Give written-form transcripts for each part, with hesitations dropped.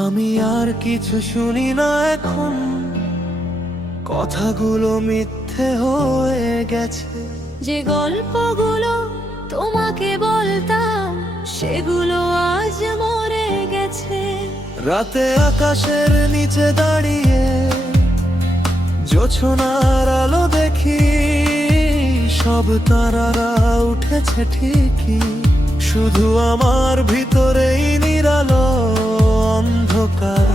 আমি আর কিছু শুনি না এখন, কথাগুলো মিথ্যে হয়ে গেছে। যে গল্পগুলো তোমাকে বলতাম সেগুলো আজ মরে গেছে। রাতে আকাশের নিচে দাঁড়িয়ে জোছনার আলো দেখি, সব তারারা উঠেছে ঠিকই, শুধু আমার ভিতরেই নিরালো অন্ধকার।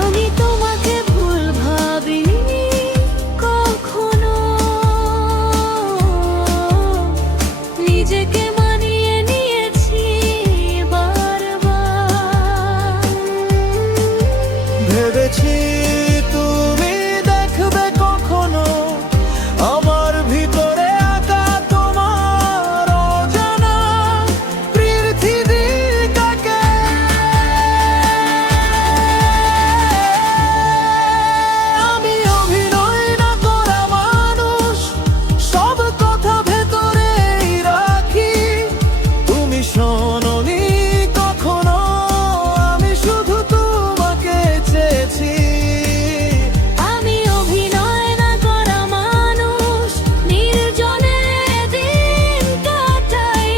আমি তোমাকে ভুল ভাবিনি কখনো, নিজেকে মানিয়ে নিয়েছি বারবার। ভেবেছি তুমি দেখবে কখনো আমার ভিতরে আঁকা তোমার অজানা পৃথিবীটাকে। আমি অভিনয় না করা মানুষ, সব কথা ভেতরেই রাখি। তুমি শোনোনি কখনো, আমি শুধু তোমাকে চেয়েছি। আমি অভিনয় না করা মানুষ, নির্জনে দিন কাটাই।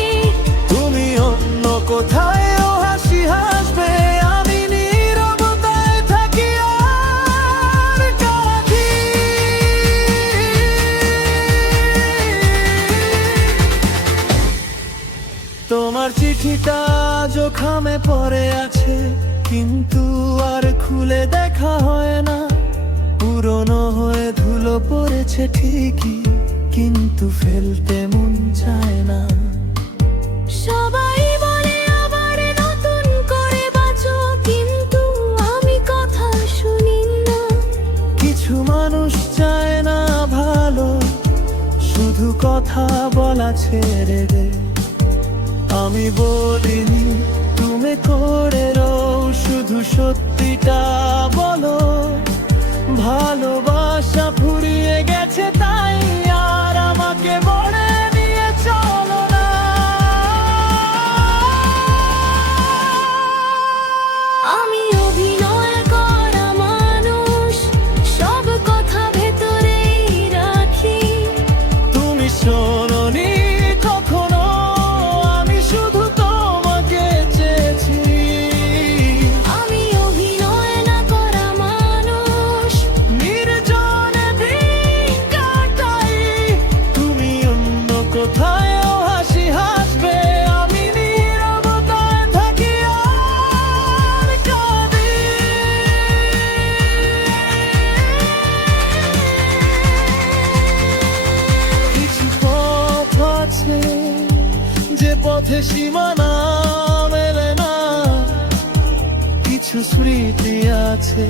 তুমি অন্য কোথায় হাসি হাসবে, আমি নীরবতায় থাকি আর কাঁদি। তোমার চিঠিটা জোখামে পড়ে আছে, কিন্তু আর খুলে দেখা হয় না। পুরনো হয়ে ধুলো পড়েছে ঠিকই, কিন্তু ফেলতে মন চায় না। সবাই বলে আবার নতুন করে বাঁচো, কিন্তু আমি কথা শুনি না। কিছু মানুষ চায় না ভালো, শুধু কথা বলা ছেড়ে দে। আমি বলিনি তুমি করে রও, শুধু সত্যিটা বলো। ভালোবাসা ফুরিয়ে গেছে তাই আর আমাকে বলে নিয়ে চলো না। আমি অভিনয় করা মানুষ, সব কথা ভেতরেই রাখি। তুমি শোনোনি কখনো, আমি শুধু তোমাকে চেয়েছি। আমি অভিনয় না করা মানুষ, নির্জনে দিন কাটাই। তুমি অন্য কোথায় হাসি হাসবে, আমি নীরবতায় থাকি আর কাঁদি। কিছু পথ আছে যে পথে সীমানা মেলে না, কিছু স্মৃতি আছে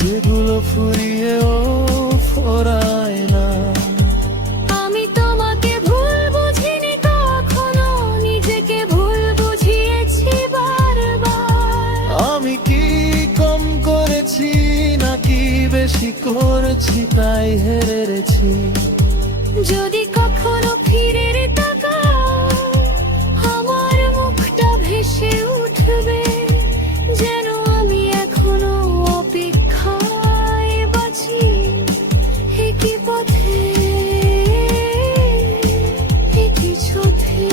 যেগুলো ফুরিয়েও ফোরায় না। আমি তোমাকে ভুল বুঝিনি কখনো, নিজেকে ভুল বুঝিয়েছি বারবার। আমি কি কম করেছি নাকি বেশি করেছি, তাই হেরেছি। যদি কখনো ফিরে তাকাও, আমার মুখটা ভেসে উঠবে, যেন আমি এখনো অপেক্ষায় বাঁচি। একই পথে, একই চোখে।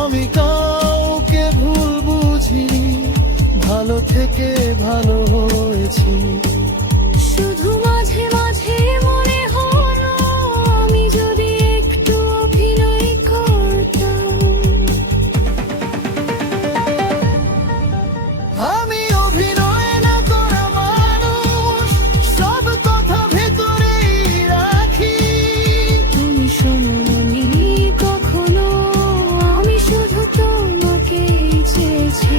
আমি কাউকে ভুল বুঝিনি, ভালো থেকে ভালো হয়েছি। শুধু মাঝে মাঝে মনে হলো, আমি যদি একটু অভিনয় করতাম। আমি অভিনয় না করা মানুষ, সব কথা ভেতরেই রাখি। তুমি শোনোনি কখনো, আমি শুধু তোমাকে চেয়েছি।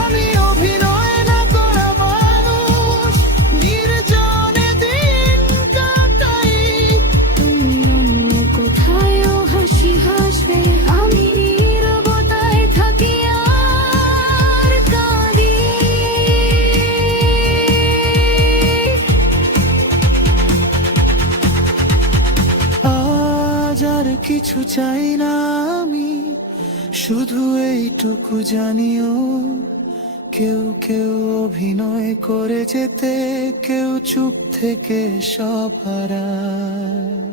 আমি অভিনয় না করা মানুষ, নির্জনে দিন কাটাই। তুমি অন্য কোথায় হাসি হাসবে, আমি নীরবতায় থাকি আর কাঁদি। আজ আর কিছু চাই না আমি, শুধু এইটুকু জানিও, কেউ কেউ অভিনয় করে যেতে, কেউ চুপ থেকে সব হারায়।